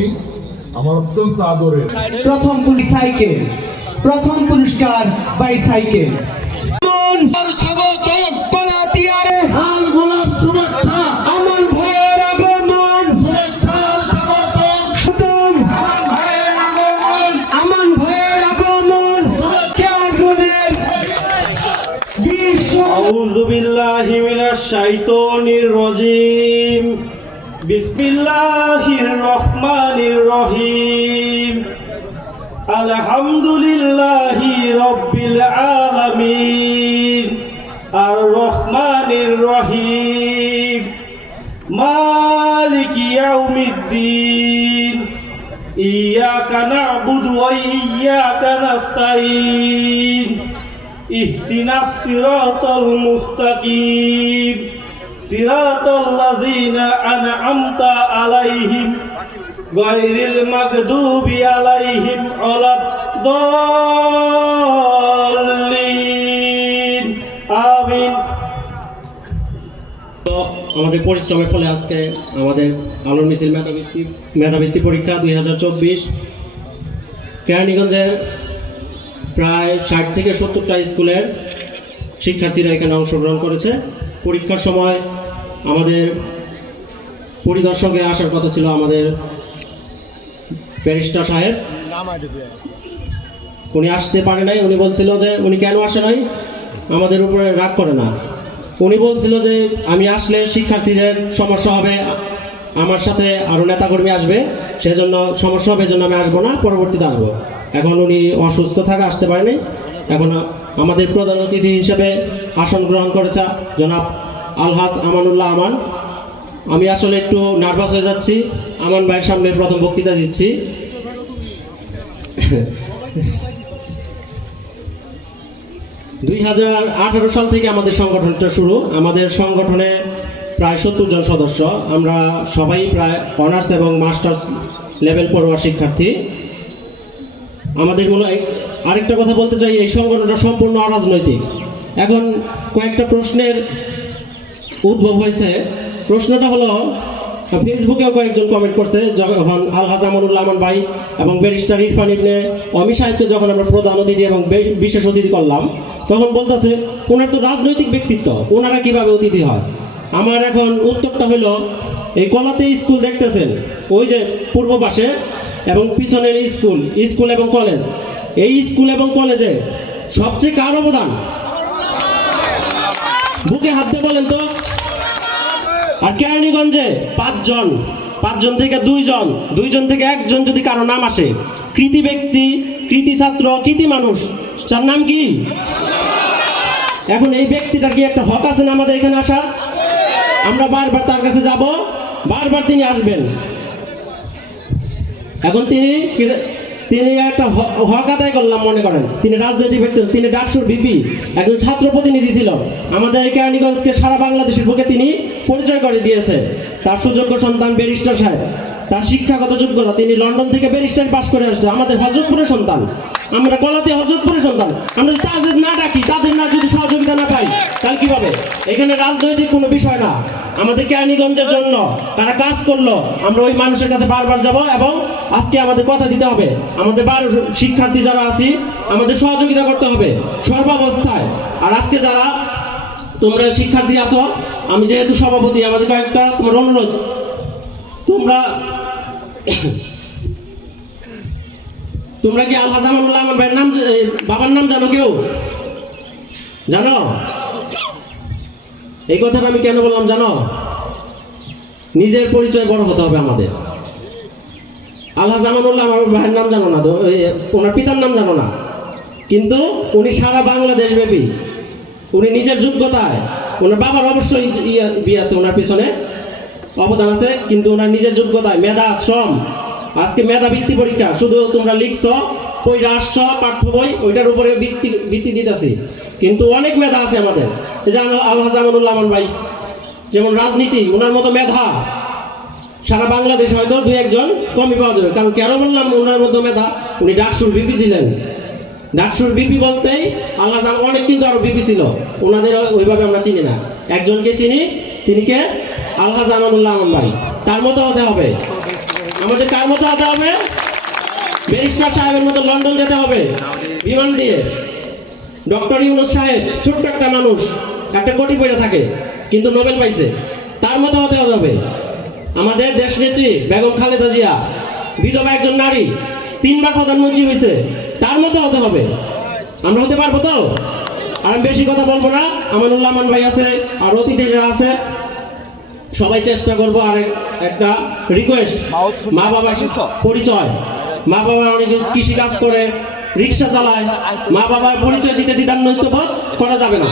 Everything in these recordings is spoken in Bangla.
সভাপতি আমার অত্যন্ত আদরের। প্রথম সাইকেল, প্রথম পুরস্কার বাইসাইকেল। স্বাগতম কলাতিয়ারে লাল গোলাপ শুভেচ্ছা আমার ভাইয়ের আগমন, শুভেচ্ছা স্বাগতম সুতম আমার ভাইয়ের আগমন আমার ভাইয়ের আগমন, কেয়ারগুনের বিশ্ব। আউযু বিল্লাহি মিনাশ শাইতানির রাজীম। বিসমিল্লাহির রহমানির রহিম। আলহামদুলিল্লাহি রাব্বিল আলামিন আর রহমানির রহিম মালিকি ইয়াউমিদ্দিন ইয়াকা না'বুদু ওয়া ইয়াকা নাস্তাঈন ইহদিনাস সিরাতাল মুস্তাকিম সিরাতাল লাযিনা আন'আমতা আলাইহিম গায়রিল মাগদুবি আলাইহিম ওয়ালাদ-দাল্লিন আমিন। তো আমাদের পরিশ্রমের ফলে আজকে আমাদের আলোর মিছিল মেধাবৃত্তি পরীক্ষা 2024 কেরানীগঞ্জের প্রায় 60 থেকে 70টা স্কুলের শিক্ষার্থীরা এখানে অংশগ্রহণ করেছে। পরীক্ষার সময় আমাদের পরিদর্শকে আসার কথা ছিল আমাদের ব্যারিস্টার সাহেব, উনি আসতে পারে নাই। উনি বলছিল যে উনি কেন আসে নাই, আমাদের উপরে রাগ করে না। উনি বলছিল যে আমি আসলে শিক্ষার্থীদের সমস্যা হবে, আমার সাথে আরও নেতাকর্মী আসবে, সেজন্য সমস্যা হবে, এজন্য আমি আসবো না, পরবর্তীতে আসবো। এখন উনি অসুস্থ থাকা আসতে পারেনি। এখন আমাদের প্রধান অতিথি হিসেবে আসন গ্রহণ করেছে জনাব আলহাজ আমানুল্লাহ আমান। আমি আসলে একটু নার্ভাস হয়ে যাচ্ছি, আমান ভাইয়ের সামনে প্রথম বক্তৃতা দিচ্ছি। 2018 সাল থেকে আমাদের সংগঠনটা শুরু। আমাদের সংগঠনে প্রায় 70 জন সদস্য। আমরা সবাই প্রায় অনার্স এবং মাস্টার্স লেভেল পড়ুয়া শিক্ষার্থী। আমাদের আরেকটা কথা বলতে চাই, এই সংগঠনটা সম্পূর্ণ অরাজনৈতিক। এখন কয়েকটা প্রশ্নের উদ্ভব হয়েছে। প্রশ্নটা হলো, ফেসবুকেও কয়েকজন কমেন্ট করছে, যখন আলহাজ আমানুল্লাহ আমান ভাই এবং ব্যারিস্টার ইরফান ইবনে অমি সাহেবকে যখন আমরা প্রধান অতিথি এবং বিশেষ অতিথি করলাম, তখন বলতেছে ওনার তো রাজনৈতিক ব্যক্তিত্ব, ওনারা কিভাবে অতিথি হয়। আমার এখন উত্তরটা হলো, এই কলাতে স্কুল দেখতেছেন, ওই যে পূর্ব পাশে এবং পিছনের স্কুল এবং কলেজ, এই স্কুল এবং কলেজে সবচেয়ে কার অবদান? বুকে হাত দিয়ে বলেন তো। আর কেরানীগঞ্জে 5 জন থেকে 2 জন থেকে 1 জন যদি কারো নাম আসে, কৃতি ব্যক্তি, কৃতি ছাত্র, কৃতি মানুষ, তার নাম কি? এখন এই ব্যক্তিটার কি একটা হক আছে না আমাদের এখানে আসার? আমরা বারবার তার কাছে যাব, বারবার তিনি আসবেন। এখন তিনি একটা হক আদায় করলাম মনে করেন, তিনি রাজনৈতিক ব্যক্তি, তিনি ডাকসুর ভিপি, একজন ছাত্র প্রতিনিধি ছিল। আমাদের কেরানীগঞ্জকে সারা বাংলাদেশের বুকে তিনি পরিচয় করে দিয়েছে। তার সুযোগ্য সন্তান ব্যারিস্টার সাহেব, তার শিক্ষাগত যোগ্যতা, তিনি লন্ডন থেকে ব্যারিস্টার পাস করে আসছে। আমাদের হযরতপুরের সন্তান, আমরা কলাতে হযরতপুরের সন্তান, আমরা যদি তাদের না ডাকি, তাদের না যদি সহযোগিতা না পাই, তাহলে কিভাবে? এখানে রাজনৈতিক কোনো বিষয় না। আমাদের কেরানীগঞ্জের জন্য তারা কাজ করলো, আমরা ওই মানুষের কাছে বারবার যাব এবং আজকে আমাদের কথা দিতে হবে। আমাদের শিক্ষার্থী যারা আছি, আমাদের সহযোগিতা করতে হবে সর্বাবস্থায়। আর আজকে যারা তোমরা শিক্ষার্থী আছো, আমি যেহেতু সভাপতি, আমাদের কয়েকটা তোমার অনুরোধ, তোমরা কি আলহাজ আমানুল্লাহ আমান ভাইয়ের নাম, বাবার নাম জানো? কেউ জানো? এই কথাটা আমি কেন বললাম জানো? নিজের পরিচয় বড় হতে হবে আমাদের। আলহাজ আমানুল্লাহ আমার ভাইয়ের নাম জানো না, ওনার পিতার নাম জানো না, কিন্তু উনি সারা বাংলাদেশ ব্যাপী, উনি নিজের যোগ্যতায়, ওনার বাবার অবশ্যই বিয়ে আছে, ওনার পিছনে অবদান আছে, কিন্তু ওনার নিজের যোগ্যতায়, মেধা, শ্রম। আজকে মেধাবৃত্তি পরীক্ষা শুধু তোমরা লিখছ, পড়ে আসছ পাঠ্য বই, ওইটার উপরে ভিত্তি দিতেছি, কিন্তু অনেক মেধা আছে আমাদের। এই যে আলহাজ আমানুল্লাহ আমান ভাই, যেমন রাজনীতি, ওনার মতো মেধা সারা বাংলাদেশ হয়তো 2-1 জন কমই পাওয়া যাবে। কারণ কেন বললাম ওনার মতো মেধা? উনি ডাকসুর ভিপি ছিলেন। ডাকসুর ভিপি বলতেই আলহাজ অনেক কিন্তু আরো ভিপি ছিল, ওনাদের ওইভাবে আমরা চিনি না। একজনকে চিনি, তিনি কে? আলহাজ আমানুল্লাহ আমান ভাই। তার মতো হতে হবে। আমাদের কার মতো হতে হবে? ব্যারিস্টার সাহেবের মতো লন্ডন যেতে হবে বিমান দিয়ে। ডক্টর ইউনূস সাহেব ছোট্ট একটা মানুষ, একটা কোটি পড়ে থাকে, কিন্তু নোবেল পাইছে, তার মতো হতে হবে। আমাদের দেশনেত্রী বেগম খালেদা জিয়া বিধবা একজন নারী, 3 বার প্রধানমন্ত্রী হয়েছে, তার মতো হতে হবে। আমরা হতে পারবো তো? আর আমি বেশি কথা বলবো না, আমানুল্লাহ আমান ভাই আছে আর অতিথিরা আছে, সবাই চেষ্টা করবো। আর একটা রিকোয়েস্ট, মা বাবার পরিচয়, মা বাবা অনেকে কৃষি কাজ করে, রিক্সা চালায়, মা বাবার পরিচয় দিতে দ্বিধান্বিত বোধ করা যাবে না।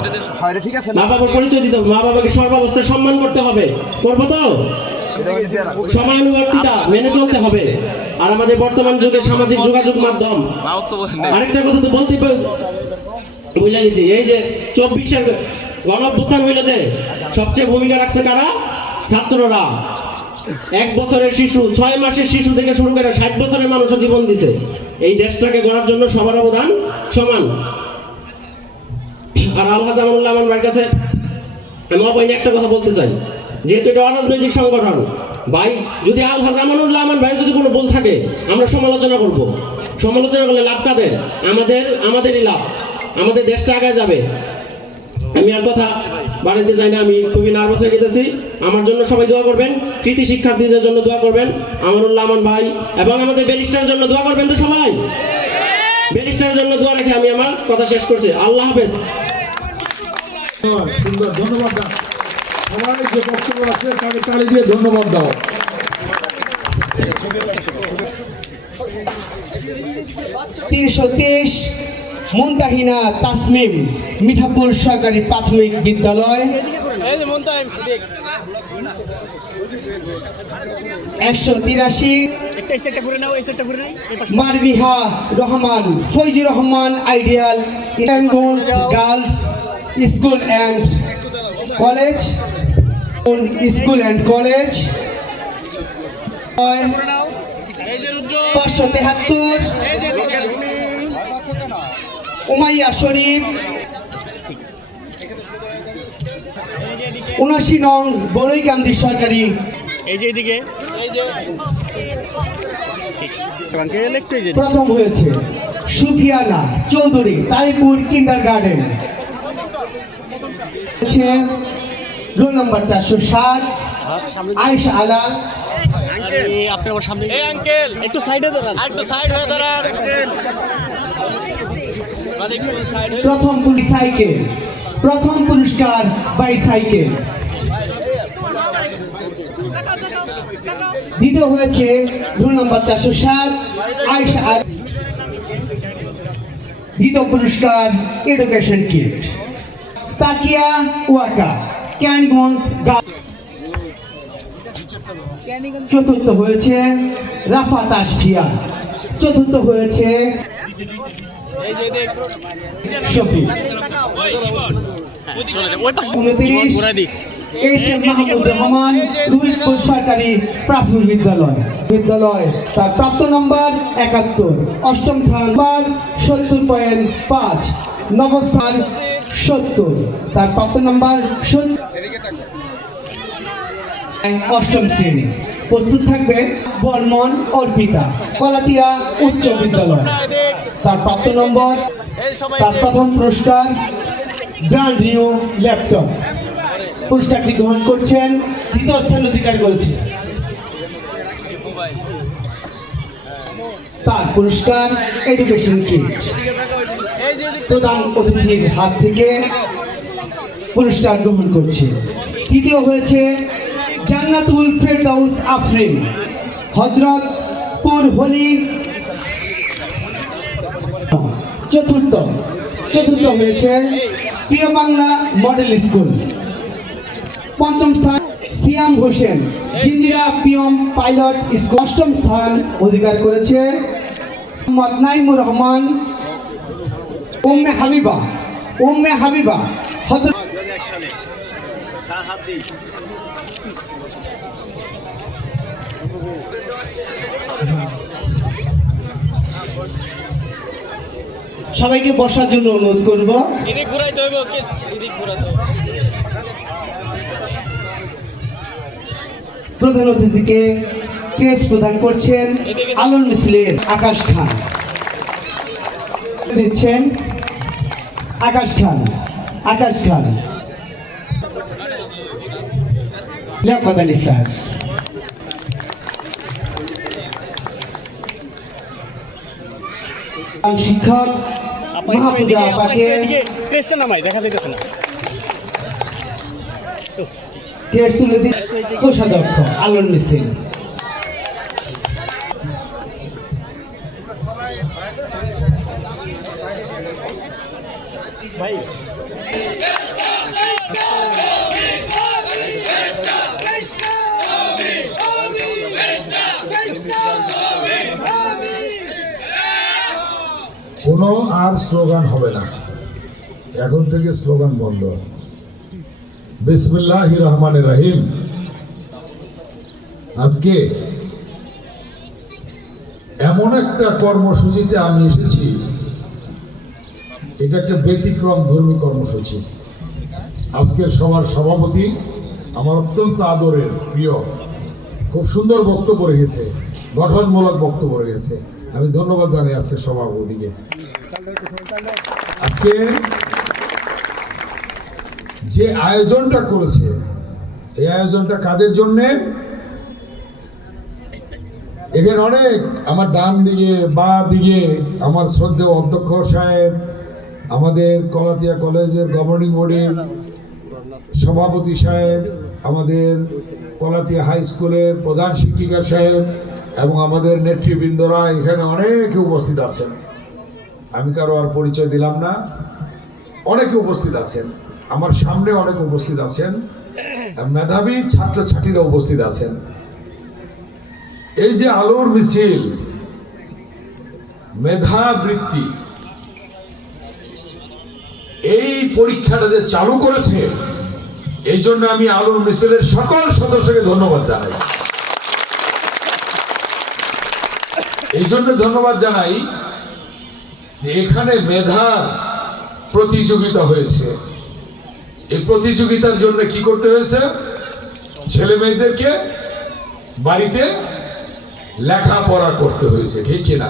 মা বাবার পরিচয় দিতে হবে, মা বাবাকে সর্বাবস্থায় সম্মান করতে হবে। করবো তো? সময়ানুবর্তিতা মেনে চলতে হবে। আর আমাদের বর্তমান যুগে সামাজিক যোগাযোগ মাধ্যম, আরেকটা কথা তো বলতে বুঝে গেছি, এই যে 24-এর গণঅভ্যুত্থান হইল, যে সবচেয়ে ভূমিকা রাখছে কারা? ছাত্ররা। 1 বছরের শিশু, 6 মাসের শিশু থেকে শুরু করে 60 বছরের মানুষও জীবন দিছে। এই দেশটাকে গড়ার জন্য সবার অবদান সমান। আর আলহাজ আমানুল্লাহ আমান ভাইয়ের কাছে আমি অবৈন্য একটা কথা বলতে চাই, যেহেতু এটা অরাজনৈতিক সংগঠন ভাই, যদি আলহাজ আমানুল্লাহ আমান ভাইয়ের যদি কোনো ভুল থাকে আমরা সমালোচনা করব। সমালোচনা করলে লাভ কাদের? আমাদেরই লাভ, আমাদের দেশটা আগে যাবে। আমি আর কথা বাড়াতে চাই না, আমি খুবই নার্ভাস হয়ে গেছি। আমার জন্য সবাই দোয়া করবেন, কৃতি শিক্ষার্থীদের জন্য দোয়া করবেন, আমানুল্লাহ আমান ভাই এবং আমাদের ব্যারিস্টারের জন্য দোয়া করবেন তো সবাই। ব্যারিস্টারের জন্য দোয়া রেখে আমি আমার কথা শেষ করছি। আল্লাহ হাফেজ। সুন্দর, ধন্যবাদ দাও। সবাই যে বক্তব্য আছে তাকে তালি দিয়ে ধন্যবাদ দাও। 323 মুনতাহিনা তাসমিম মিঠাপুর সরকারি প্রাথমিক বিদ্যালয়, 183 Marbiha Rahman Faizur Rahman ideal Iranganj girls school and college, 573 Umaiya Sharif, 79 নং বড়ইকান্দি সরকারি। প্রথম হয়েছে Sufiana Chowdhury Taipur kindergarten, roll number 407 Ayesha Alal. প্রথম সাইকেল, প্রথম পুরস্কার বাইসাইকেল। দ্বিতীয় হয়েছে রোল নম্বর 407 আয়েশা আলাল। দ্বিতীয় পুরস্কার এডুকেশন কিট। তাকিয়া ওয়াকা ক্যানগঞ্জ। চতুর্থ হয়েছে রাফা তাসফিয়া। চতুর্থ হয়েছে শফি। 29 এইচ.এম. মাহমুদ রহমান রুহিতপুর সরকারি প্রাথমিক বিদ্যালয়। তার প্রাপ্ত নম্বর 71। অষ্টম স্থান 70.5। নবম স্থান 70। তার প্রাপ্ত নম্বর 70। অষ্টম শ্রেণী। প্রস্তুত থাকবে বর্মন অর্পিতা কলাতিয়া উচ্চ বিদ্যালয়। তার প্রাপ্ত নম্বর, তার প্রথম পুরস্কার ব্র্যান্ড নিউ ল্যাপটপ। পুরস্কারটি গ্রহণ করছেন, দ্বিতীয় স্থান অধিকার করেছে। তার পুরস্কার এডুকেশন কিট। প্রধান অতিথির হাত থেকে পুরস্কার গ্রহণ করছে। তৃতীয় হয়েছে জান্নাতুল ফেরদাউস আফরিন হযরতপুর হলি। চতুর্থ হয়েছে প্রিয় বাংলা মডেল স্কুল। পঞ্চম স্থান Siam Hossain Zinjira PM pilot school. অষ্টম স্থান অধিকার করেছে মোহাম্মদ নাইমুর রহমান উম্মে হাবিবা সবাইকে বসার জন্য অনুরোধ করব। প্রধান অতিথিকে ক্রেস্ট প্রদান করছেন আলোর মিছিলের আকাশ খান। দিচ্ছেন আকাশ খান। লিয়াকত আলী স্যার। শিক্ষক মাহফুজা আপাকে ক্রেস্ট তুলে দিন কোষাধ্যক্ষ আলোর মিছিল। কোনো আর স্লোগান হবে না, এখন থেকে স্লোগান বন্ধ। বিসমিল্লাহির রহমানির রহিম। আজকে এমন একটা কর্মসূচিতে আমি এসেছি, এটা একটা ব্যতিক্রম ধর্মী কর্মসূচি। আজকের সবার সভাপতি আমার অত্যন্ত আদরের প্রিয়, খুব সুন্দর বক্তব্য রেখেছে, গঠনমূলক বক্তব্য রেখেছে। আমি ধন্যবাদ জানাই আজকে সভাপতিকে। আজকে যে আয়োজনটা করেছে, এই আয়োজনটা কাদের জন্যে? এখানে অনেক আমার ডান দিকে বা দিকে আমার শ্রদ্ধেয় অধ্যক্ষ সাহেব, আমাদের কলাতিয়া কলেজের গভর্নিং বডির সভাপতি সাহেব, আমাদের কলাতিয়া হাই স্কুলের প্রধান শিক্ষিকা সাহেব এবং আমাদের নেতৃবৃন্দরা এখানে অনেকে উপস্থিত আছেন। আমি কারো আর পরিচয় দিলাম না, অনেকে উপস্থিত আছেন। আমার সামনে অনেক উপস্থিত আছেন, মেধাবী ছাত্রছাত্রীরা উপস্থিত আছেন। এই যে আলোর মিছিল, মেধাবৃত্তি, এই পরীক্ষাটা যে চালু করেছে, এই জন্য আমি আলোর মিছিলের সকল সদস্যকে ধন্যবাদ জানাই। এই জন্য ধন্যবাদ জানাই যে এখানে মেধা প্রতিযোগিতা হয়েছে। এই প্রতিযোগিতার জন্য কি করতে হয়েছে? ছেলে মেয়েদেরকে বাড়িতে লেখাপড়া করতে হয়েছে, ঠিক কিনা?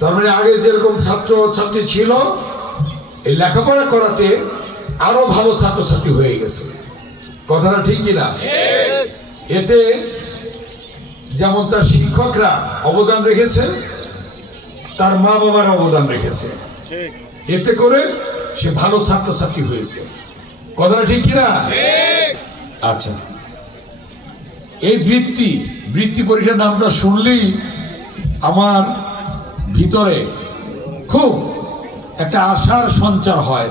তার মানে আগে যেরকম ছাত্র ছাত্রী ছিল, এই লেখাপড়া করাতে আরো ভালো ছাত্রছাত্রী হয়ে গেছে। কথাটা ঠিক কিনা? এতে যেমন তার শিক্ষকরা অবদান রেখেছে, তার মা বাবার অবদান রেখেছে, এতে করে সে ভালো ছাত্রছাত্রী হয়েছে। কথাটা ঠিক কিনা? আচ্ছা, এই বৃত্তি পরীক্ষার নামটা শুনলেই আমার ভিতরে খুব একটা আশার সঞ্চার হয়।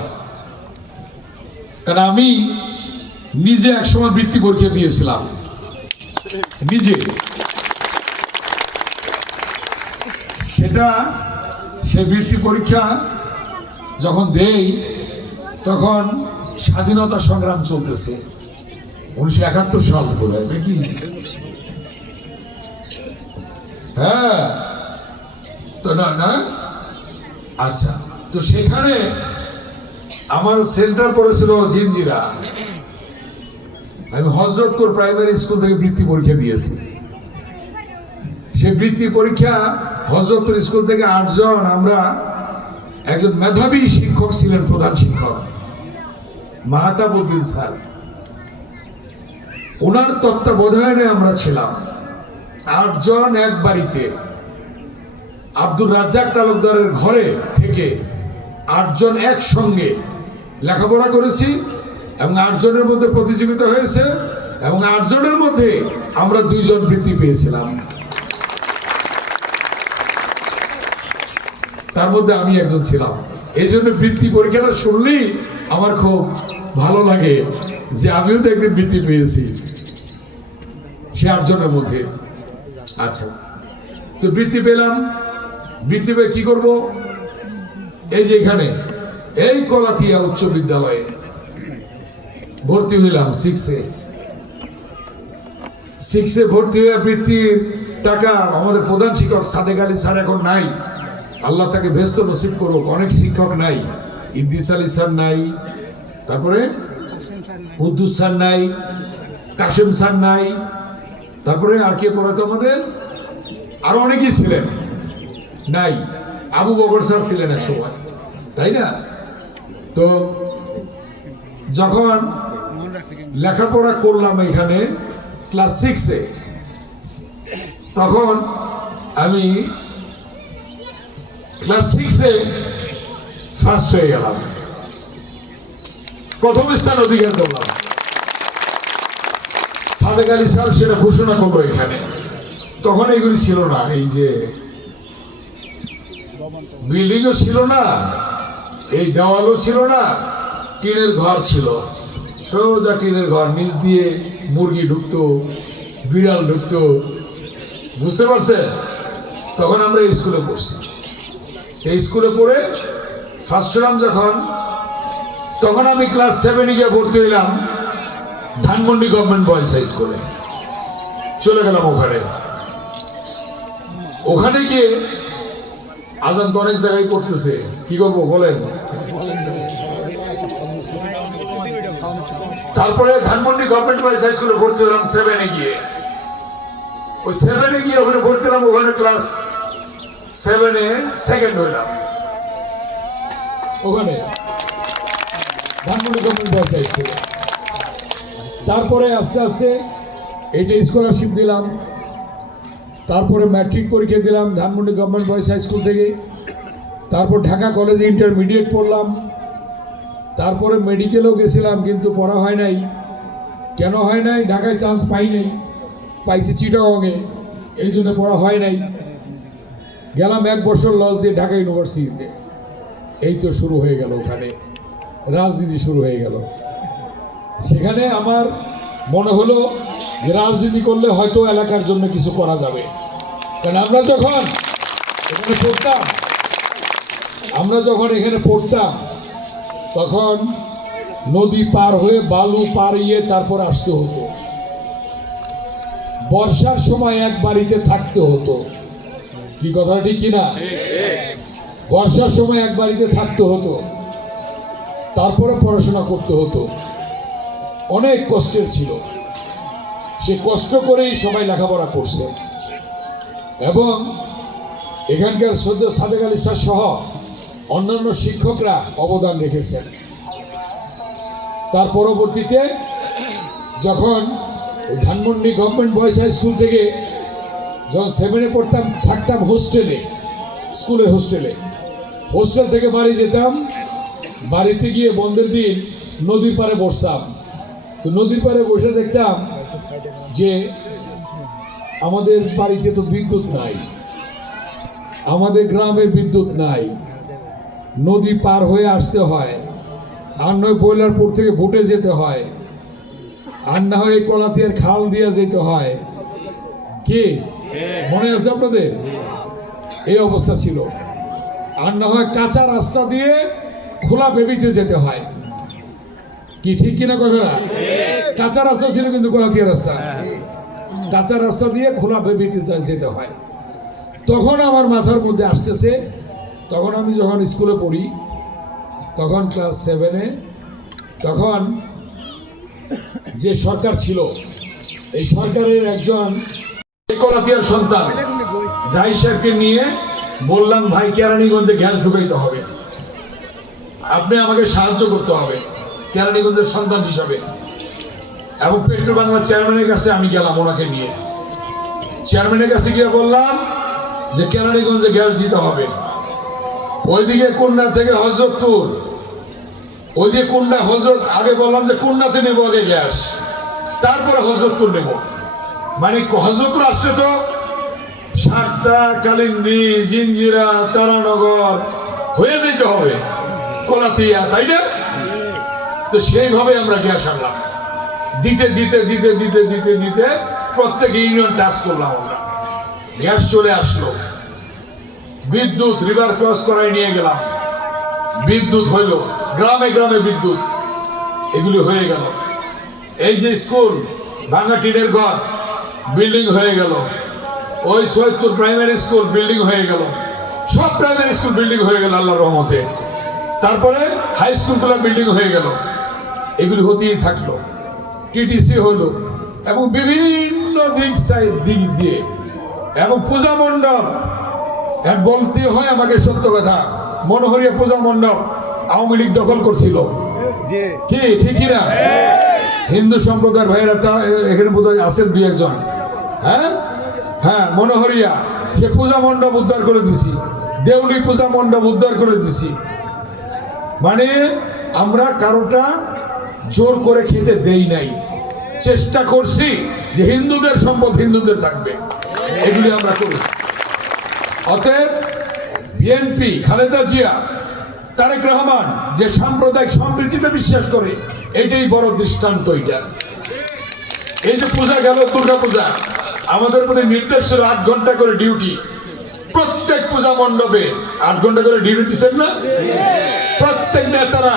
কারণ আমি নিজে একসময় বৃত্তি পরীক্ষা দিয়েছিলাম, নিজে। সেই বৃত্তি পরীক্ষা যখন দেই, তখন স্বাধীনতা সংগ্রাম চলতেছে, 1971 সাল বোধ হয় নাকি? হ্যাঁ, তো না আচ্ছা, তো সেখানে আমার সেন্টার পড়েছিল জিঞ্জিরা। আমি হযরতপুর প্রাইমারি স্কুল থেকে বৃত্তি পরীক্ষা দিয়েছি। সেই বৃত্তি পরীক্ষা হযরতপুর স্কুল থেকে 8 জন, আমরা একজন মেধাবী শিক্ষক ছিলেন, প্রধান শিক্ষক মাহতাবউদ্দিন স্যার, ওনার তত্ত্বাবধানে আমরা ছিলাম 8 জন এক বাড়িতে। আব্দুর রাজ্জাক তালুকদারের ঘরে থেকে 8 জন একসঙ্গে লেখাপড়া করেছি এবং 8 জনের মধ্যে প্রতিযোগিতা হয়েছে এবং 8 জনের মধ্যে আমরা 2 জন বৃত্তি পেয়েছিলাম। তার মধ্যে আমি একজন ছিলাম। এই জন্য বৃত্তি পরীক্ষাটা শুনলেই আমার খুব ভালো লাগে যে আমিও তো একদিন বৃত্তি পেয়েছি সে 8 জনের মধ্যে। আচ্ছা, তো বৃত্তি পেলাম, বৃত্তি পেয়ে কি করব? এই যে এখানে এই কলাতিয়া উচ্চ বিদ্যালয়ে ভর্তি হইলাম 6-এ ভর্তি হয়ে বৃত্তির টাকা আমাদের প্রধান শিক্ষক সাদেক আলী স্যার এখন নাই, আল্লাহ তাকে ব্যস্ত নসিব করুক। অনেক শিক্ষক নাই, ইদ্রিস আলী স্যার নাই, তারপরে উদ্দুস স্যার নাই, কাশেম স্যার নাই, তারপরে আর কে পড়াতো আমাদের, আরো অনেকেই ছিলেন, নাই আবু বকর স্যার ছিলেন এক সময়, তাই না? তো যখন লেখাপড়া করলাম এখানে ক্লাস 6-এ, তখন আমি ক্লাস 6-এ ফার্স্ট হয়ে গেলাম, প্রথম স্থান অধিকার করলাম। সাদেক আলী স্যার সেটা ঘোষণা করলো এখানে। তখন এগুলি ছিল না, এই যে বিল্ডিংও ছিল না, এই দেওয়ালও ছিল না, টিনের ঘর ছিল, সোজা টিনের ঘর, নিচ দিয়ে মুরগি ঢুকতো, বিড়াল ঢুকতো, বুঝতে পারছেন? তখন আমরা এই স্কুলে পড়ছি। এই স্কুলে পড়ে ফার্স্ট হলাম যখন, তখন আমি ক্লাস 7-এ গিয়ে ভর্তি হইলাম ধানমন্ডি গভর্নমেন্ট বয়েজ হাই স্কুলে। চলে গেলাম ওখানে। ওখানে গিয়ে আজান তো অনেক জায়গায় পড়তেছে, কি করবো বলেন? তারপরে ধানমন্ডি গভর্নমেন্ট বয়েজ হাই স্কুলে ভর্তি হলাম 7-এ গিয়ে। ওই 7-এ গিয়ে ওখানে ভর্তি হলাম, ওখানে ক্লাস 7-এ সেকেন্ড হইলাম ওখানে ধানমন্ডি গভর্নমেন্ট বয়েজ হাই স্কুলে। তারপরে আস্তে আস্তে এটা স্কলারশিপ দিলাম, তারপরে ম্যাট্রিক পরীক্ষা দিলাম Dhanmondi government boys high school থেকে। তারপর ঢাকা কলেজে ইন্টারমিডিয়েট পড়লাম, তারপরে মেডিকেলও গেছিলাম, কিন্তু পড়া হয় নাই। কেন হয় নাই? ঢাকায় চান্স পাই নাই, পাইছি চিটাগংয়ে, এই জন্য পড়া হয় নাই। গেলাম 1 বছর লস দিয়ে ঢাকা ইউনিভার্সিটিতে। এই তো শুরু হয়ে গেল, ওখানে রাজনীতি শুরু হয়ে গেল। সেখানে আমার মনে হলো যে রাজনীতি করলে হয়তো এলাকার জন্য কিছু করা যাবে। কারণ আমরা যখন এখানে পড়তাম তখন নদী পার হয়ে বালু পাড়িয়ে তারপর আসতে হতো। বর্ষার সময় এক বাড়িতে থাকতে হতো, কি কথা ঠিক কিনা? বর্ষার সময় এক বাড়িতে থাকতে হতো, তারপরে পড়াশোনা করতে হতো। অনেক কষ্টের ছিল, সে কষ্ট করেই সবাই লেখাপড়া করছে। এবং এখানকার শ্রদ্ধেয় সাদেক আলী স্যার সহ অন্যান্য শিক্ষকরা অবদান রেখেছেন। তার পরবর্তীতে যখন Dhanmondi government boys high school থেকে যখন 7-এ পড়তাম, থাকতাম হোস্টেলে, স্কুলের হোস্টেলে। হোস্টেল থেকে বাড়ি যেতাম, বাড়িতে গিয়ে বন্ধের দিন নদীর পাড়ে বসতাম। তো নদীর পাড়ে বসে দেখতাম যে আমাদের বাড়িতে তো বিদ্যুৎ নাই, আমাদের গ্রামে বিদ্যুৎ নাই, নদী পার হয়ে আসতে হয়, আর নয় বয়লারপুর থেকে ভোটে যেতে হয়, আর না হয় কলাতিয়ার খাল দিয়ে যেতে হয়। কি মনে আছে আপনাদের? এই অবস্থা ছিল। আর না হয় কাঁচা রাস্তা দিয়ে খোলা বেবিতে যেতে হয়। কি ঠিক কিনা কথাটা? কাঁচা রাস্তা ছিল কিন্তু কলাতিয়া রাস্তা, কাঁচা রাস্তা দিয়ে খোলা বেবিতে যেতে হয়। তখন আমার মাথার মধ্যে আসতেছে, তখন আমি যখন স্কুলে পড়ি, তখন ক্লাস 7-এ, তখন যে সরকার ছিল, এই সরকারের একজন কলাতিয়ার সন্তান জাহিদ সাহেবকে নিয়ে বললাম, ভাই কেরানীগঞ্জে গ্যাস ঢুকাইতে হবে, আপনি আমাকে সাহায্য করতে হবে কেরানীগঞ্জের সন্তান হিসাবে। এবং পেট্রো বাংলা চেয়ারম্যানের কাছে আমি গেলাম, ওনাকে নিয়ে চেয়ারম্যানের কাছে গিয়ে বললাম যে কেরানীগঞ্জে গ্যাস দিতে হবে। ওইদিকে কুন্ডা থেকে হজরতপুর, ওইদিকে কুন্ডা হজরত, আগে বললাম যে কুন্ডাতে নেবো আগে গ্যাস, তারপরে হজরতপুর নেব। মানে হজরতপুর আসলে তো সাতটা, কালিন্দি, জিঞ্জিরা, তারানগর হয়ে যেতে হবে কলাতিয়া, তাই না? তো সেইভাবে আমরা গ্যাস আনলাম, দিতে দিতে দিতে দিতে দিতে দিতে প্রত্যেক ইউনিয়ন টাচ করলাম আমরা, গ্যাস চলে আসলো। বিদ্যুৎ রিভার ক্রস করায় নিয়ে গেলাম, বিদ্যুৎ হইল, গ্রামে গ্রামে বিদ্যুৎ, এগুলি হয়ে গেল। এই যে স্কুল, ভাঙা টিনের ঘর, বিল্ডিং হয়ে গেল। ওই সৈয়দপুর প্রাইমারি স্কুল বিল্ডিং হয়ে গেল, সব প্রাইমারি স্কুল বিল্ডিং হয়ে গেল আল্লাহর রহমতে। তারপরে হাই স্কুলগুলো বিল্ডিং হয়ে গেল, এগুলি হতেই থাকলো। টিটিসি হইল এবং বিভিন্ন বিভিন্ন দিক দিয়ে এবং পূজা মণ্ডপ, আর বলতে হয় আমাকে সত্য কথা, মনোহরিয়া পূজা মণ্ডপ আওয়ামী লীগ দখল করছিল, কি ঠিকই না? হিন্দু সম্প্রদায়ের ভাইয়েরা এখানে বোধহয় আছেন দুই একজন। হ্যাঁ হ্যাঁ, মনোহরিয়া সে পূজা মণ্ডপ উদ্ধার করে দিছি, দেউলি পূজা মণ্ডপ উদ্ধার করে দিছি। মানে আমরা কারোটা জোর করে খেতে দেই নাই, চেষ্টা করছি যে হিন্দুদের সম্পদ হিন্দুদের থাকবে, এগুলি আমরা করেছি। অতএব বিএনপি, খালেদা জিয়া, তারেক রহমান যে সাম্প্রদায়িক সম্প্রীতিতে বিশ্বাস করে, এটাই বড় দৃষ্টান্ত। এই যে পূজা গেল, দুর্গা পূজা, আমাদের প্রতি নির্দেশ ছিল 8 ঘন্টা করে ডিউটি, প্রত্যেক পূজা মণ্ডপে 8 ঘন্টা করে ডিউটি দিচ্ছেন না? প্রত্যেক নেতারা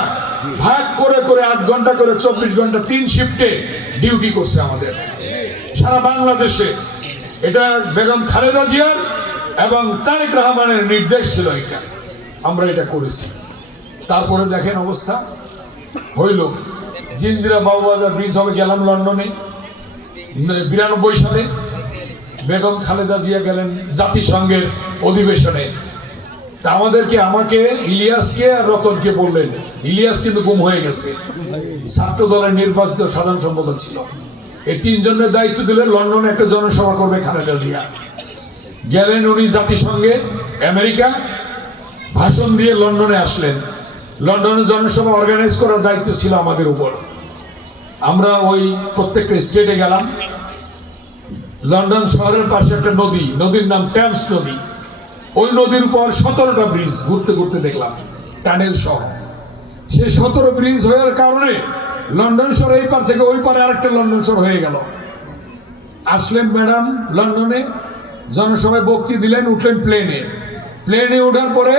ভাগ করে করে 8 ঘন্টা করে 24 ঘন্টা 3 শিফটে ডিউটি করছে আমাদের সারা বাংলাদেশে। এটা বেগম খালেদা জিয়ার এবং তারেক রহমানের নির্দেশ ছিল, এটা আমরা এটা করেছি। তারপরে দেখেন অবস্থা হইল, জিঞ্জিরা বাবুবাজার ব্রিজ হবে, গেলাম লন্ডনে 92 সালে, বেগম খালেদা জিয়া গেলেন জাতিসংঘের অধিবেশনে। তা আমাকে ইলিয়াসকে আর রতনকে বললেন, ইলিয়াস কিন্তু গুম হয়ে গেছে, ছাত্র দলের নির্বাচিত সাধারণ সম্পাদক ছিল। এই 3 জনের দায়িত্ব দিলেন, লন্ডনে একটা জনসভা করবে খালেদা জিয়া। গেলেন উনি জাতিসংঘে, আমেরিকা, ভাষণ দিয়ে লন্ডনে আসলেন। লন্ডনে জনসভা অর্গানাইজ করার দায়িত্ব ছিল আমাদের উপর। আমরা ওই প্রত্যেকটা স্টেটে গেলাম। লন্ডন শহরের পাশে একটা নদী, নদীর নাম টেমস নদী। ওই নদীর উপর 17টা ব্রিজ ঘুরতে ঘুরতে দেখলাম, টানেল সহ। সেই 17 ব্রিজ হওয়ার কারণে লন্ডন শহর এই পার থেকে ওই পারে আরেকটা লন্ডন শহর হয়ে গেল। আসলেন ম্যাডাম লন্ডনে, জনসভায় বক্তৃতা দিলেন, উঠলেন প্লেনে। প্লেনে ওঠার পরে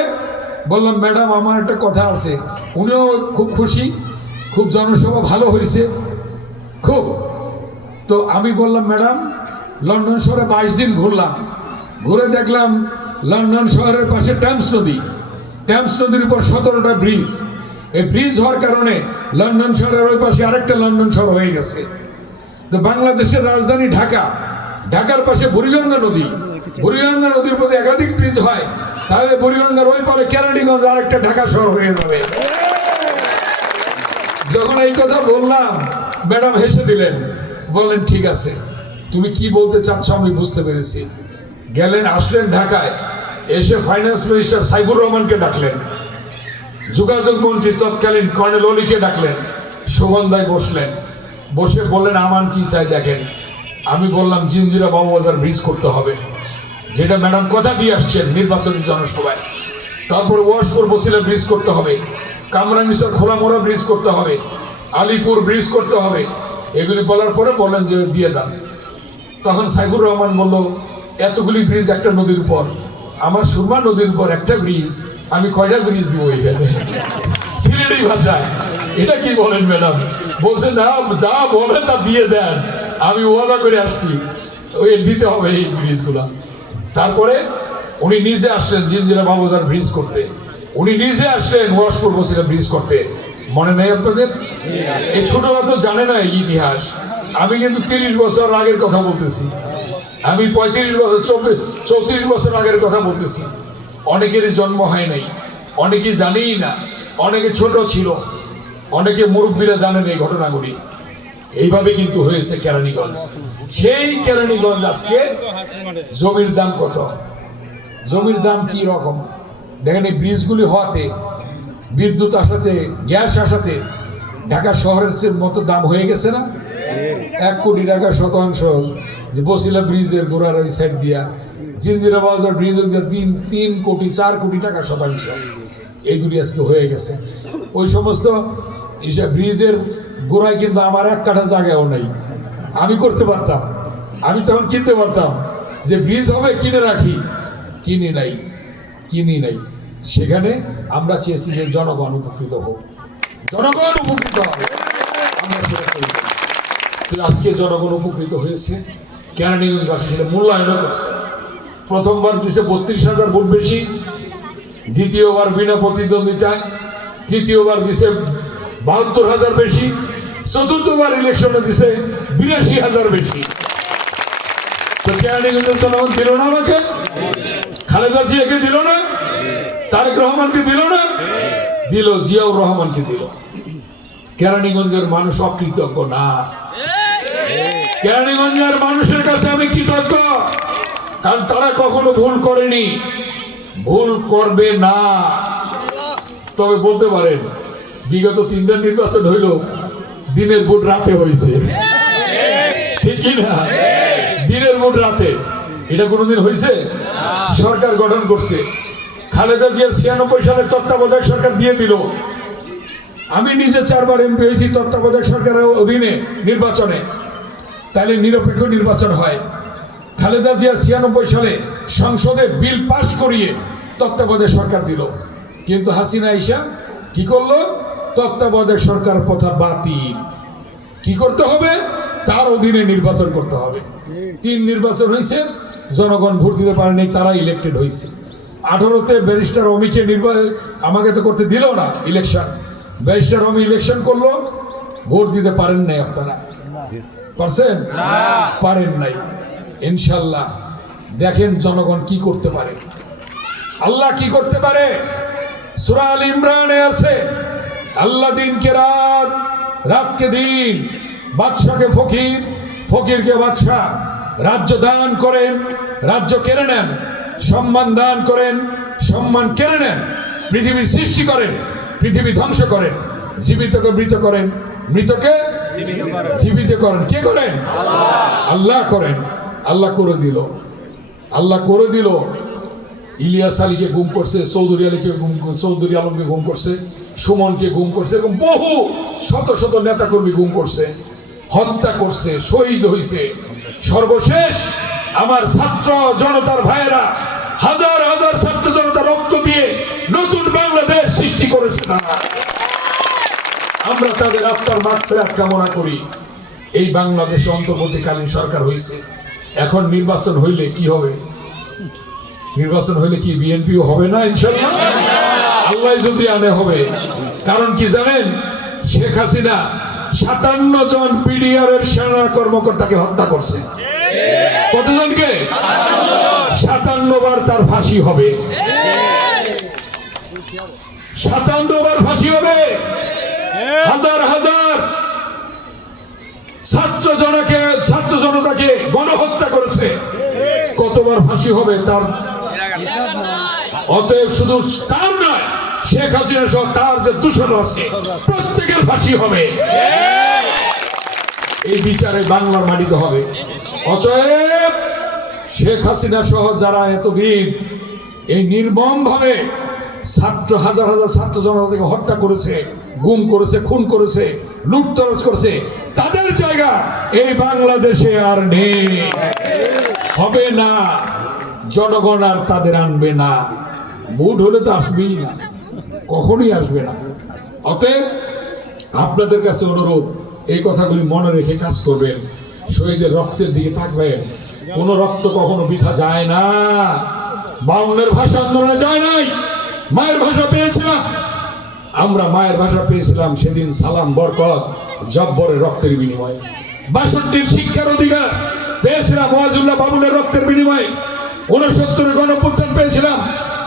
বললাম, ম্যাডাম আমার একটা কথা আছে। উনিও খুব খুশি, খুব জনসভা ভালো হয়েছে খুব। তো আমি বললাম, ম্যাডাম লন্ডন শহরে 22 দিন ঘুরলাম, ঘুরে দেখলাম লন্ডন শহরের পাশে টেমস নদী, টেমস নদীর উপর 17টা ব্রিজ। এই ব্রিজ হওয়ার কারণে লন্ডন শহরের ওই পাশে আরেকটা লন্ডন শহর হয়ে গেছে। তো বাংলাদেশের রাজধানী ঢাকা, ঢাকার পাশে বুড়িগঙ্গা নদী, বুড়িগঙ্গা নদীর প্রতি একাধিক ব্রিজ হয়, তাহলে বুড়িগঙ্গার ওই পারে কেরানীগঞ্জ আরেকটা ঢাকা শহর হয়ে যাবে। যখন এই কথা বললাম, ম্যাডাম হেসে দিলেন, বললেন ঠিক আছে, তুমি কি বলতে চাচ্ছ আমি বুঝতে পেরেছি। গেলেন, আসলেন ঢাকায়, এসে ফাইন্যান্স মিনিস্টার সাইফুর রহমানকে ডাকলেন, যোগাযোগ মন্ত্রী তৎকালীন কর্নেল অলিকে ডাকলেন, সুগন্ধায় বসলেন, বসে বললেন আমান কি চাই দেখেন। আমি বললাম জিঞ্জিরা বাবুবাজার ব্রিজ করতে হবে, যেটা ম্যাডাম কথা দিয়ে আসছেন নির্বাচনী জনসভায়। তারপরে ওয়াশপুর বসিলা ব্রিজ করতে হবে, কামরাঙ্গীরচর খোলামোড়া ব্রিজ করতে হবে, আলিপুর ব্রিজ করতে হবে। এগুলি বলার পরে বললেন যে দিয়ে দেন। তখন সাইফুর রহমান বলল, এতগুলি ব্রিজ একটা নদীর উপর, আমার সুরমা নদীর উপর একটা ব্রিজ, আমি কয়টা ব্রিজ দিব এখানে? সিলেটি ভাষায় এটা কি বলেন ম্যাডাম? বলছে না, যা বলে তা দিয়ে দেন, আমি ওয়াদা করে আসছি ওই দিতে হবে এই ব্রিজগুলা। তারপরে উনি নিজে আসলেন জিঞ্জিরা বাবুবাজার ব্রিজ করতে, উনি নিজে আসলেন ওয়াশপুর বসিলা ব্রিজ করতে। মনে নেই আপনাদের? এই ছোটরা তো জানে না এই ইতিহাস। আমি কিন্তু 30 বছর আগের কথা বলতেছি, আমি 35 বছর 34 বছর আগের কথা বলতেছি। অনেকেরই জন্ম হয় নাই, অনেকে জানেই না, অনেকে ছোট ছিল, অনেকে মুরব্বীরা জানেন এই ঘটনাগুলি। এইভাবে কিন্তু হয়েছে কেরানীগঞ্জ। সেই কেরানীগঞ্জ আজকে জমির দাম কত, জমির দাম কি রকম দেখেন। এই ব্রিজগুলি হওয়াতে, বিদ্যুৎ আসাতে, গ্যাস আসাতে ঢাকা শহরের মতো দাম হয়ে গেছে না? 1 কোটি টাকা শতাংশ যে বসিলা ব্রিজের গোড়ার ওই সাইড দিয়া, জিঞ্জিরা বাজার ব্রিজের দিয়া 3 কোটি 4 কোটি টাকা শতাংশ, এইগুলি আজকে হয়ে গেছে। ওই সমস্ত ব্রিজের গোড়ায় কিন্তু আমার 1 কাঠা জায়গাও নাই, আমি করতে পারতাম, আমি তখন কিনতে পারতাম যে ব্রিজ হবে কিনে রাখি, কিনি নাই। সেখানে আমরা চেয়েছি যে জনগণ উপকৃত হোক, জনগণ উপকৃত হবে, আমরা সেটা করি। আজকে জনগণ উপকৃত হয়েছে, কেরানীগঞ্জবাসী সেটা মূল্যায়ন করছে। প্রথমবার দিছে 32,000 ভোট বেশি, দ্বিতীয়বার বিনা প্রতিদ্বন্দ্বিতায়, তৃতীয়বার দিছে 72,000 বেশি, চতুর্থবার ইলেকশনে দিছে 82,000 বেশি। তো কেরানীগঞ্জের জনগণ দিল না আমাকে, খালেদা জিয়াকে দিল না, তারেক রহমানকে দিল না, দিল জিয়াউর রহমানকে দিল। কেরানীগঞ্জের মানুষ অকৃতজ্ঞ না, কেরানীগঞ্জের মানুষের কাছে আমি কৃতজ্ঞ, কারণ তারা কখনো ভুল করেনি, ভুল করবে না। তবে বলতে পারেন বিগত 3টা নির্বাচন হইল দিনের ভোট রাতে হয়েছে, ঠিক না? দিনের ভোট রাতে, এটা কোনোদিন হয়েছে? সরকার গঠন করছে, খালেদা জিয়া 96 সালে তত্ত্বাবধায়ক সরকার দিয়ে দিল। আমি নিজে 4 বার এমপি হয়েছি তত্ত্বাবধায়ক সরকারের অধীনে নির্বাচনে, তাহলে নিরপেক্ষ নির্বাচন হয়। খালেদা জিয়া 96 সালে সংসদে বিল পাশ করিয়ে তত্ত্বাবধায়ক সরকার দিল, কিন্তু হাসিনা আইসা কি করলো? তত্ত্বাবধায়ক সরকার প্রথা বাতিল। কি করতে হবে? তার অধীনে নির্বাচন করতে হবে। 3 নির্বাচন হয়েছে, জনগণ ভোট দিতে পারেনি, তারা ইলেক্টেড হয়েছে। 18তে ব্যারিস্টার অমিকে আমাকে তো করতে দিল না ইলেকশন, ব্যারিস্টার অমি ইলেকশন করলো, ভোট দিতে পারেন নাই। আপনারা পারছেন? পারেন নাই। ইনশাল্লাহ দেখেন জনগণ কি করতে পারে, আল্লাহ কি করতে পারে। সূরা আল ইমরানে আছে, আল্লাহ দিনকে রাত, রাতকে দিন, বাদশাকে ফকির, ফকিরকে বাদশা। রাজ্য দান করেন, রাজ্য কেড়ে নেন, সম্মান দান করেন, সম্মান কেড়ে নেন। পৃথিবী সৃষ্টি করেন, পৃথিবী ধ্বংস করেন। জীবিতকে মৃত করেন, মৃতকে জীবিত করেন। কে করেন? আল্লাহ করেন। আল্লাহ করে দিল, আল্লাহ করে দিল। ইলিয়াস আলীকে গুম করছে, চৌধুরী আলমকে গুম করছে, সুমনকে গুম করছে, এবং বহু শত শত নেতাকর্মী গুম করছে, হত্যা করছে, শহীদ হয়েছে। সর্বশেষ আমার ছাত্র জনতার ভাইয়েরা, হাজার হাজার ছাত্র জনতা রক্ত দিয়ে নতুন বাংলাদেশ সৃষ্টি করেছে তারা। আমরা তাদের আত্মার মাগফিরাত কামনা করি। এই বাংলাদেশে অন্তর্বর্তীকালীন সরকার হয়েছে, এখন নির্বাচন হইলে কি হবে? নির্বাচন হইলে কি বিএনপিও হবে না? ইনশাআল্লাহ আল্লাহ যদি আনে হবে। কারণ কি জানেন? শেখ হাসিনা 57 জন পিডিআর এর সেনা কর্মকর্তাকে হত্যা করছে। কতজনকে? 57 বার তার ফাঁসি হবে, 57 বার ফাঁসি হবে। হাজার হাজার ছাত্র জনতাকে গণহত্যা করেছে, কতবার ফাঁসি হবে তার? অতএব শুধু তার নয়, শেখ হাসিনা সহ তার যে দূষণ আছে প্রত্যেকের ফাঁসি হবে। এই বিচারে বাংলার মাটিতে হবে। অতএব শেখ হাসিনা সহ যারা এতদিন এই নির্মম ভাবে হাজার হাজার ছাত্র জনতাকে হত্যা করেছে, গুম করেছে, খুন করেছে, লুটতরাজ করেছে, তাদের জায়গা এই বাংলাদেশে আর নেই, হবে না। জনগণ আর তাদের আনবে না। ভোট হলে তো আসবেই না, কখনোই আসবে না। অতএব আপনাদের কাছে অনুরোধ, এই কথাগুলি মনে রেখে কাজ করবেন। শহীদের রক্তের দিকে থাকবেন। কোন রক্ত কখনো বৃথা যায় না। 52-এর ভাষা আন্দোলনে যায় নাই, মায়ের ভাষা পেয়েছিলাম আমরা। মায়ের ভাষা পেয়েছিলাম সেদিন সালাম, বরকত, জব্বরের রক্তের বিনিময়ে। 62-র শিক্ষার অধিকার পেয়েছিলাম ওয়াজুল্লাহ বাবুলের রক্তের বিনিময়ে। 69-এর গণঅভ্যুত্থান পেয়েছিলাম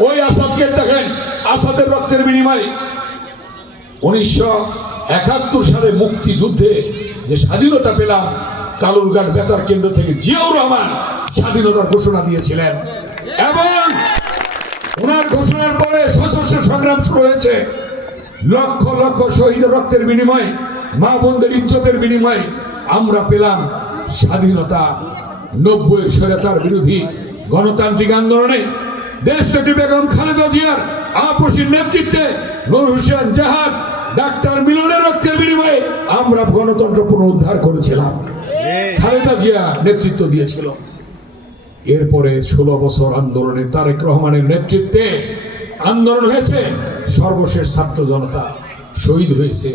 ওই আসাদকে দেখেন, আসাদের রক্তের বিনিময়ে। 1971 সালে মুক্তিযুদ্ধে যে স্বাধীনতা পেলাম, কালুরঘাট বেতার কেন্দ্র থেকে জিয়াউর রহমান স্বাধীনতার ঘোষণা দিয়েছিলেন, এবং ওনার ঘোষণার পরে সশস্ত্র সংগ্রাম শুরু হয়েছে। লক্ষ লক্ষ শহীদের রক্তের বিনিময়ে, মা বোনদের ইজ্জতের বিনিময়ে আমরা পেলাম স্বাধীনতা। 90-এর স্বৈরাচার বিরোধী গণতান্ত্রিক আন্দোলনে দেশনেত্রী বেগম খালেদা জিয়ার আপসীর নেতৃত্বে নূর হোসেন জাহাদ, ডাক্তার মিলনের রক্তের বিনিময়ে আমরা গণতন্ত্র পুনরুদ্ধার করেছিলাম। খালেদা জিয়া নেতৃত্ব দিয়েছিল। এরপরে 16 বছর আন্দোলনে তারেক রহমানের নেতৃত্বে আন্দোলন হয়েছে। সর্বশেষ ছাত্র জনতা শহীদ হয়েছে,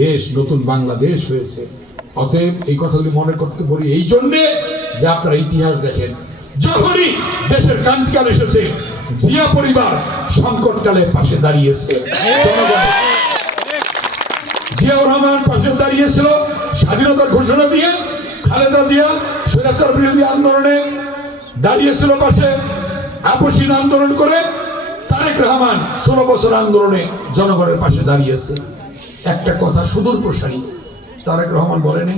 দেশ নতুন বাংলাদেশ হয়েছে। অতএব এই কথাগুলি মনে করতে পারি এই জন্যে যে আপনারা ইতিহাস দেখেন, যখনই দেশের ক্রান্তিকাল এসেছে, জিয়া পরিবার সংকটকালে পাশে দাঁড়িয়েছে। জিয়াউর রহমান পাশে দাঁড়িয়েছিল স্বাধীনতার ঘোষণা দিয়ে, খালেদা জিয়া স্বৈরাচার বিরোধী আন্দোলনে দাঁড়িয়েছিল পাশে, আপসহীন আন্দোলন করে। তারেক রহমান 16 বছর আন্দোলনে জনগণের পাশে দাঁড়িয়েছে। একটা কথা সুদূর প্রসারী, তারেক রহমান বলেনি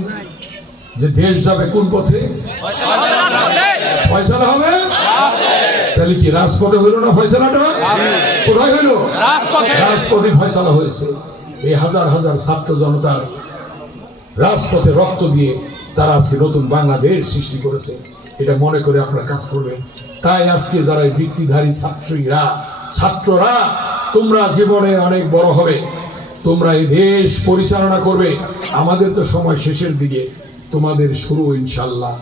যে দেশ যাবে কোন পথে? ফয়সালা হবে। তাহলে কি রাজপথে হইল না ফয়সালাটা? কোথায় হইল? রাজপথে ফয়সালা হয়েছে। এই হাজার হাজার ছাত্র জনতার রাজপথে রক্ত দিয়ে তারা আজকে নতুন বাংলাদেশ সৃষ্টি করেছে। এটা মনে করে আপনারা কাজ করবেন। তাই আজকে যারা এই বৃত্তিধারী ছাত্ররা তোমরা জীবনে অনেক বড় হবে, তোমরা এই দেশ পরিচালনা করবে। আমাদের তো সময় শেষের দিকে, তোমাদের শুরু ইনশাল্লাহ।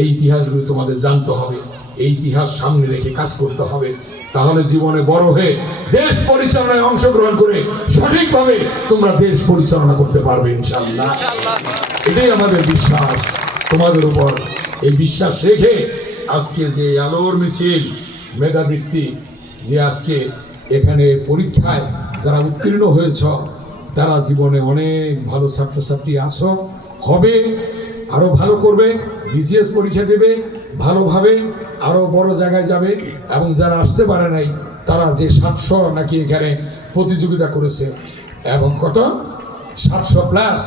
এই ইতিহাসগুলো তোমাদের জানতে হবে, এই ইতিহাস সামনে রেখে কাজ করতে হবে। তাহলে জীবনে বড় হয়ে দেশ পরিচালনায় অংশগ্রহণ করে সঠিকভাবে তোমরা দেশ পরিচালনা করতে পারবে ইনশাল্লাহ। এটাই আমাদের বিশ্বাস তোমাদের উপর। এই বিশ্বাস রেখে আজকে যে আলোর মিছিল, মেধাবৃত্তি, যে আজকে এখানে পরীক্ষায় যারা উত্তীর্ণ হয়েছ, তারা জীবনে অনেক ভালো ছাত্রছাত্রী আসো, হবে, আরও ভালো করবে, বিসিএস পরীক্ষা দেবে, ভালোভাবে আরও বড় জায়গায় যাবে। এবং যারা আসতে পারে নাই, তারা যে 700 নাকি এখানে প্রতিযোগিতা করেছে, এবং কত 700+,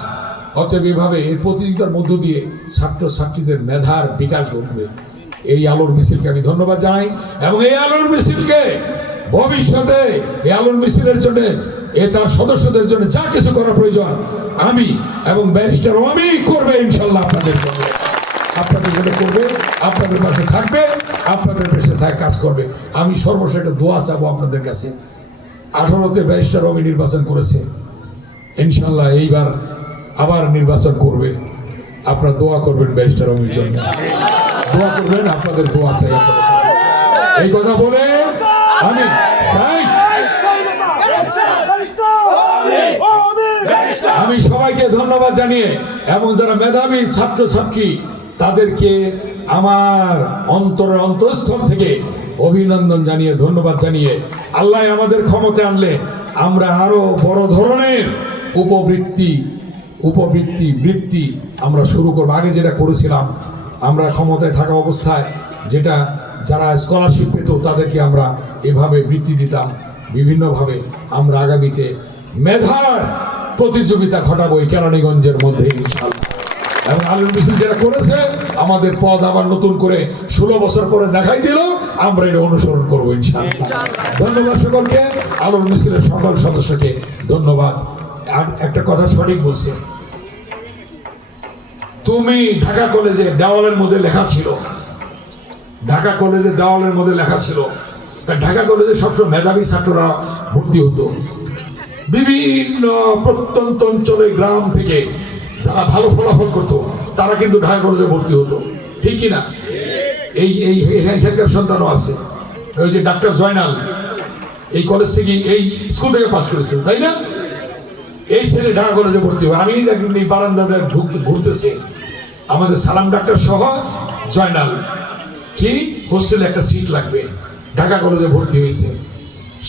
অতএব এভাবে এই প্রতিযোগিতার মধ্য দিয়ে ছাত্রছাত্রীদের মেধার বিকাশ ঘটবে। এই আলোর মিছিলকে আমি ধন্যবাদ জানাই, এবং এই আলোর মিছিলকে ভবিষ্যতে এই আলোর মিছিলের জন্য তার সদস্যদের জন্য যা কিছু করা প্রয়োজন আমি এবং ব্যারিস্টার আমি করবে ইনশাল্লাহ। আপনাদের জন্য করবে, আপনাদের পাশে থাকবে, আপনাদের পাশে কাজ করবে। আমি সর্বশেষ একটা দোয়া চাবো আপনাদের কাছে। 18তে ব্যারিস্টার আমি নির্বাচন করেছে, ইনশাল্লাহ এইবার আবার নির্বাচন করবে। আপনারা দোয়া করবেন ব্যারিস্টার অমির জন্য, দোয়া করবেন, আপনাদের দোয়া চাই আপনাদের কাছে। এই কথা বলে আমি সবাইকে ধন্যবাদ জানিয়ে, এবং যারা মেধাবী ছাত্রছাত্রী তাদেরকে আমার অন্তরের অন্তঃস্থল থেকে অভিনন্দন জানিয়ে, ধন্যবাদ জানিয়ে, আল্লাহ আমাদের ক্ষমতায় আনলে আমরা আরো বড় ধরনের বৃত্তি আমরা শুরু করবো। আগে যেটা করেছিলাম আমরা ক্ষমতায় থাকা অবস্থায়, যেটা যারা স্কলারশিপ পেত তাদেরকে আমরা এভাবে বৃত্তি দিতাম বিভিন্নভাবে। আমরা আগামীতে মেধার প্রতিযোগিতা ঘটাবো এই কেরানীগঞ্জের মধ্যে ইনশাআল্লাহ। এবং আলোর মিছিল যেটা করেছে, আমাদের পথ আবার নতুন করে 16 বছর পরে দেখাই দিল, আমরা এটা অনুসরণ করবো ইনশাআল্লাহ। ধন্যবাদ সকলকে, আলোর মিছিলের সকল সদস্যকে ধন্যবাদ। আর একটা কথা সঠিক বলছে, তুমি ঢাকা কলেজে দেওয়ালের মধ্যে লেখা ছিল, ঢাকা কলেজে দেওয়ালের মধ্যে লেখা ছিল, ঢাকা কলেজে সবসময় মেধাবী ছাত্ররা ভর্তি হতো। বিভিন্ন প্রত্যন্ত অঞ্চলে গ্রাম থেকে যারা ভালো ফলাফল করতো তারা কিন্তু ঢাকা কলেজে ভর্তি হতো, ঠিক কিনা? এখানকার সন্তানও আছে। ওই যে ডাক্তার জয়নাল এই কলেজ থেকে, এই স্কুল থেকে পাশ করেছিল, তাই না? এই ছেলে ঢাকা কলেজে ভর্তি হবে। আমি একদিন এই বারান্দাদের ঘুরতেছে, আমাদের সালাম ডাক্তার সহ জয়নাল কি হোস্টেলে একটা সিট লাগবে, ঢাকা কলেজে ভর্তি হয়েছে।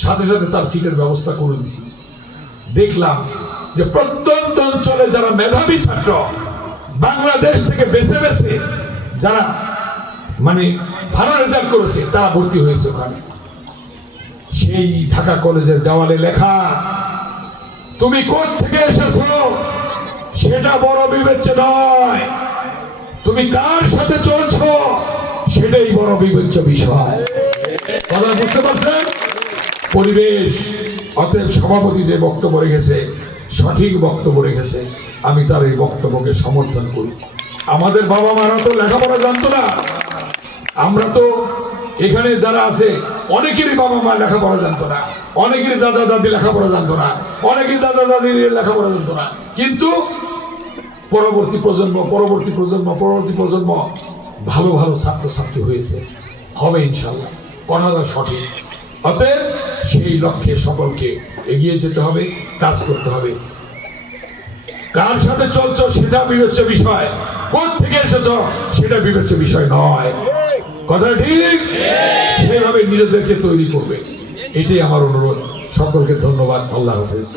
সাথে সাথে তার সিটের ব্যবস্থা করে দিছি। দেখলাম যে প্রত্যন্ত অঞ্চলে যারা মেধাবী ছাত্র বাংলাদেশ থেকে বেছে বেছে যারা মানে ভালো রেজাল্ট করেছে তারা ভর্তি হয়েছে ওখানে। সেই ঢাকা কলেজের দেওয়ালে লেখা, তুমি কোথা থেকে এসেছো সেটা বড় বিবেচ্য নয়, তুমি কার সাথে চলছো সেটাই বড় বিবেচ্য বিষয়। কথা বুঝতে পারছেন? পরিবেশ। অতএব সভাপতি যে বক্তব্য রেখেছে সঠিক বক্তব্য রেখেছে, আমি তার এই বক্তব্যকে সমর্থন করি। আমাদের বাবা মারা তো লেখাপড়া জানতো না, আমরা তো এখানে যারা আছে অনেকেরই বাবা মা লেখাপড়া জানতো না, অনেকেরই দাদা দাদি লেখাপড়া জানতো না, অনেকেই দাদা দাদির লেখাপড়া জানতো না। কিন্তু পরবর্তী প্রজন্ম ভালো ভালো ছাত্রছাত্রী হয়েছে, হবে ইনশাল্লাহ, কথাটা সঠিক। অতএব সেই লক্ষ্যে সকলকে এগিয়ে যেতে হবে, কাজ করতে হবে। কার সাথে চলছো সেটা বিবেচ্য বিষয়, কোথা থেকে এসেছ সেটা বিবেচ্য বিষয় নয়। কথা ঠিক? সেভাবে নিজেদেরকে তৈরি করবে, এটাই আমার অনুরোধ। সকলকে ধন্যবাদ। আল্লাহ হাফেজ।